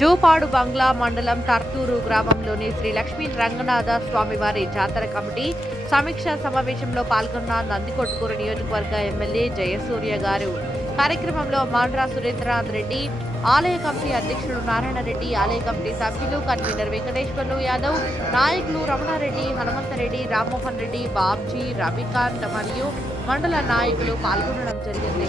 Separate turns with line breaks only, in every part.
జూపాడు బంగ్లా మండలం టర్తూరు గ్రామంలోని శ్రీ లక్ష్మీ రంగనాథ స్వామివారి జాతర కమిటీ సమీక్ష సమావేశంలో పాల్గొన్న నందికొట్కూరు నియోజకవర్గ ఎమ్మెల్యే జయసూర్య గారు. కార్యక్రమంలో మాండ్రా సురేంద్రనాథ్ రెడ్డి ఆలయ కమిటీ అధ్యక్షుడు నారాయణ రెడ్డి ఆలయ కమిటీ సభ్యులు కన్వీనర్ వెంకటేశ్వర్లు యాదవ్ నాయకులు రమణారెడ్డి హనుమంతరెడ్డి రామ్మోహన్ రెడ్డి బాబ్జీ రవికాంత్ మరియు మండల నాయకులు పాల్గొనడం జరిగింది.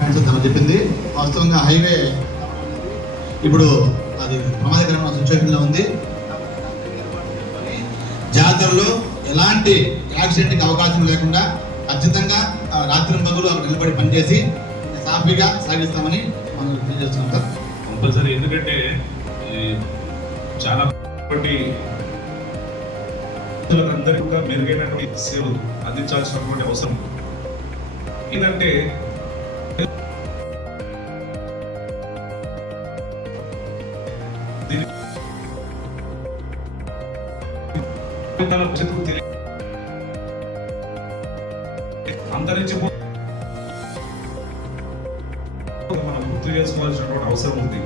తను చెప్పింది. వాస్తవంగా హైవే ఇప్పుడు అది ప్రమాదకరమైన సిచ్యువేషన్లో ఉంది. జాతరలో ఎలాంటి యాక్సిడెంట్కి అవకాశం లేకుండా ఖచ్చితంగా రాత్రి పగులు అక్కడ నిలబడి పనిచేసి సాఫీగా సాగిస్తామని మనం తెలియజేస్తున్నాం సార్.
కంపల్సరీ. ఎందుకంటే చాలా అందరికీ కూడా మెరుగైనటువంటి సేవలు అందించాల్సినటువంటి అవసరం. ఏంటంటే అంతరించిపో మనం గుర్తు చేసుకోవాల్సినటువంటి అవసరం ఉంది.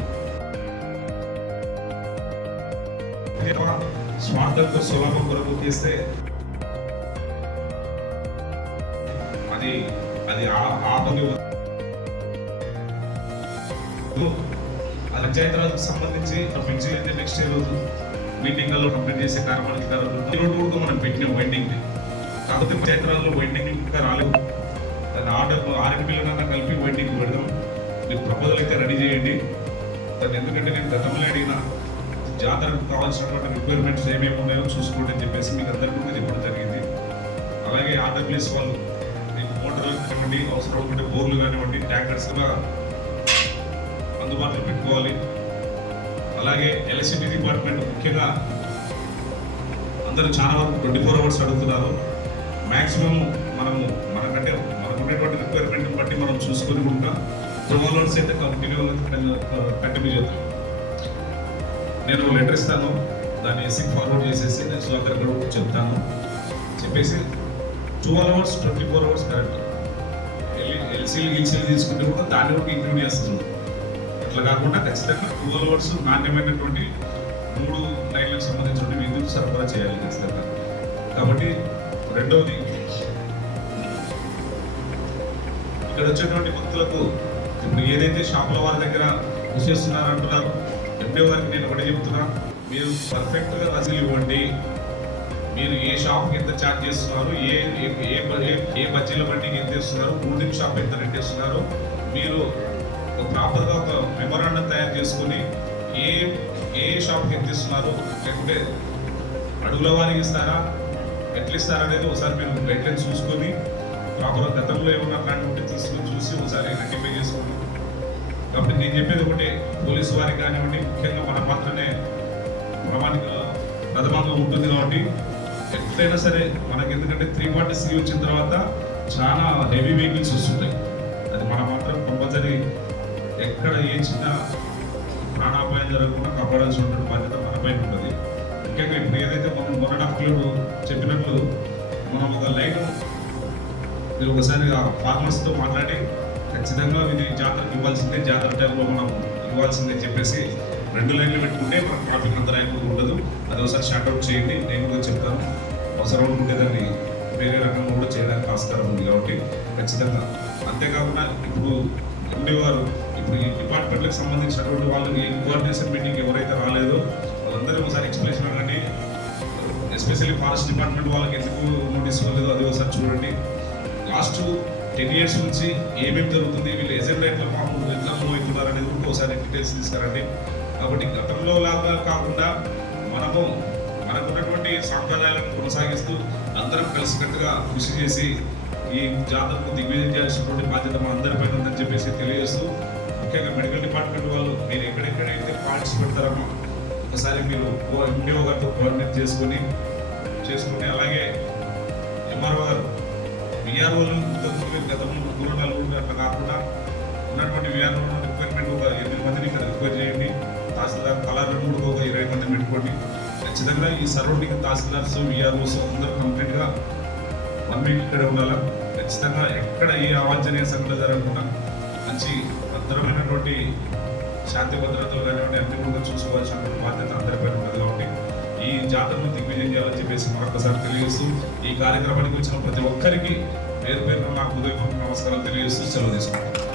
స్వార్థంతో సులభం కొరకు తీస్తే అది అది ఆ- ఆ పంచాయతీరాజ్కి సంబంధించి పెన్సిల్ అయితే నెక్స్ట్ ఇయర్ రోజు మీటింగ్లో కంప్లీట్ చేసే కార్యక్రమానికి ఈ రోడ్డు కూడా మనం పెట్టినాం వైండింగ్ కాకపోతే పంచాయతీరాజ్లో వైండింగ్ ఇంకా రాలేదు. దాని ఆర్డర్ ఆర్ఎంపీలన్నా కలిపి వైండింగ్ పెడదాం. మీరు ప్రపోజల్ అయితే రెడీ చేయండి. దాన్ని ఎందుకంటే నేను గతంలో అడిగిన జాతరకు కావాల్సినటువంటి రిక్వైర్మెంట్స్ ఏమేమి ఉన్నాయో చూసుకోండి అని చెప్పేసి మీకు అందరికీ కూడా చెప్పడం జరిగింది. అలాగే ప్లేస్ వాళ్ళు మీకు మోటార్లు కానివ్వండి అవసరం ఉంటే బోర్లు కానివ్వండి ట్యాంకర్స్ కూడా అందుబాటులో పెట్టుకోవాలి. అలాగే ఎలక్ట్రిసిటీ డిపార్ట్మెంట్ ముఖ్యంగా అందరూ చాలా వరకు ట్వంటీ ఫోర్ అవర్స్ అడుగుతున్నారు. మ్యాక్సిమం మనము మనకంటే మనకు ఉండేటువంటి రిక్వైర్మెంట్ బట్టి మనం చూసుకొని ఉంటాం ట్వెల్వ్ అవర్స్ అయితే కంటిన్యూ కంటిన్యూ uh, చేద్దాం. నేను లెటర్ ఇస్తాను. దాన్ని వేసి ఫార్వర్డ్ చేసేసి నేను సుధాకర్ కూడా చెప్తాను. చెప్పేసి twelve hours twenty four hours correct ఎల్సీలు గిల్సీలు తీసుకుంటే కూడా దాన్ని కూడా ఇంక్లూడ్ చేస్తుంది. అట్లా కాకుండా ఖచ్చితంగా టూల్ వర్డ్స్ నాణ్యమైనటువంటి మూడు లైన్లకు సంబంధించిన విద్యుత్ సరఫరా చేయాలి ఖచ్చితంగా? కాబట్టి రెండవది ఇక్కడ వచ్చేటువంటి భక్తులకు ఇప్పుడు ఏదైతే షాపుల వారి దగ్గర విశ్వసిస్తున్నారు అంటున్నారు ఎంపీ వారికి నేను ఒకటి చెప్తున్నా మీరు పర్ఫెక్ట్గా రసీలు ఇవ్వండి. మీరు ఏ షాప్కి ఎంత ఛార్జ్ చేస్తున్నారు ఏ ఏ- ఏ ఏ- బజ్జీల బండికి ఎంత ఇస్తున్నారు కూల్ షాప్ ఎంత రెంట్ ఇస్తున్నారు తీసుకుని ఏ ఏ షాప్కి ఎంత ఇస్తున్నారు లేకుంటే అడుగుల వారికి ఇస్తారా? ఎట్లా ఇస్తారా అనేది ఒకసారి మీరు గైడ్లైన్స్ చూసుకొని ప్రాపర్ గతంలో ఏమన్నా ప్లాన్ ఉంటే తీసుకుని చూసి ఒకసారి రెక్టిఫై చేసుకోండి. కాబట్టి నేను చెప్పేది ఒకటి పోలీసు వారికి కానివ్వండి ముఖ్యంగా మన మాత్రమే ప్రమాణిక ప్రథమంగా ఉంటుంది కాబట్టి ఎట్లయినా సరే మనకి ఎందుకంటే త్రీ ఫార్టీ సి వచ్చిన తర్వాత చాలా హెవీ వెహికల్స్ వస్తుంటాయి. అది మనం మాత్రం కంపల్సరీ. ఎక్కడ ఏ చిన్న ప్రాణాపాయం జరగకుండా కాపాడాల్సిన బాధ్యత మనపై ఉంటుంది. ముఖ్యంగా ఇప్పుడు ఏదైతే మనం మొన్న డాక్టర్లు చెప్పినట్లు మనం ఒక లైన్ మీరు ఒకసారి ఆ ఫార్మర్స్తో మాట్లాడి ఖచ్చితంగా ఇది జాతరకు ఇవ్వాల్సిందే జాతర టైంలో మనం ఇవ్వాల్సిందే చెప్పేసి రెండు లైన్లు పెట్టుకుంటే మనకు ట్రాఫిక్ అంతరాయం కూడా ఉండదు. అది ఒకసారి షార్ట్అవుట్ చేయండి నేను కూడా చెప్తాను. అవసరం ఉంటే దాన్ని వేరే రకంగా కూడా చేయడానికి ఆస్కారం ఉంది కాబట్టి ఖచ్చితంగా. అంతేకాకుండా ఇప్పుడు ఉండేవారు ఈ డిపార్ట్మెంట్లకు సంబంధించినటువంటి వాళ్ళు ఈ కోఆర్డినేషన్ మీటింగ్ ఎవరైతే రాలేదో వాళ్ళందరూ ఒకసారి ఎస్పెషల్లీ ఫారెస్ట్ డిపార్ట్మెంట్ వాళ్ళకి ఎందుకు నోటీస్ ఇవ్వలేదు అది ఒకసారి చూడండి. లాస్ట్ టెన్ ఇయర్స్ నుంచి ఏమేమి జరుగుతుంది వీళ్ళు ఎజెండా ఎట్లా మాకు ఎట్లా ఫ్లో అవుతున్నారు అనేది కూడా ఒకసారి డీటెయిల్స్ తీసుకురండి. కాబట్టి గతంలో లాగా కాకుండా మనము మనకున్నటువంటి సాంప్రదాయాలను కొనసాగిస్తూ అందరం కలిసికట్టుగా కృషి చేసి ఈ జాతరకు దిగ్విజయం చేయాల్సినటువంటి బాధ్యత మన అందరిపైన ఉందని చెప్పేసి తెలియజేస్తూ ముఖ్యంగా మెడికల్ డిపార్ట్మెంట్ వాళ్ళు మీరు ఎక్కడెక్కడైతే పార్ట్స్ పెడతారో ఒకసారి మీరు ఎండిఓ గారితో కోఆర్డినేట్ చేసుకొని చేసుకుని అలాగే ఎంఆర్ఓ గారు విఆర్ఓలు గతంలో ముగ్గురు నలుగురు అట్లా కాకుండా ఉన్నటువంటి విఆర్ఓ రిక్వైర్మెంట్ ఒక ఎనిమిది మందిని ఇక్కడ రిక్వైర్ చేయండి. తహసీల్దార్ కలర్ రెండు ఒక ఇరవై మందిని పెట్టుకోండి. ఖచ్చితంగా ఈ సరౌండింగ్ తహసీల్దార్స్ విఆర్ఓస్ అందరూ కంప్లీట్గా వన్ వీక్ ఇక్కడ ఉండాలా? ఖచ్చితంగా ఎక్కడ ఏ అవాంఛనీయ సంఘటన జరగకుండా మంచి భద్రమైనటువంటి శాంతి భద్రతలు కానివ్వండి అన్ని కూడా చూసుకోవాల్సిన బాధ్యత అందరిపై ఉన్నది కాబట్టి ఈ జాతరను దిగ్విజయం చేయాలని చెప్పేసి మరొకసారి తెలియజేస్తూ ఈ కార్యక్రమానికి వచ్చిన ప్రతి ఒక్కరికి పేరు పేరున నా హృదయపూర్వక నమస్కారాలు తెలియజేస్తూ సెలవు తీసుకుంటాను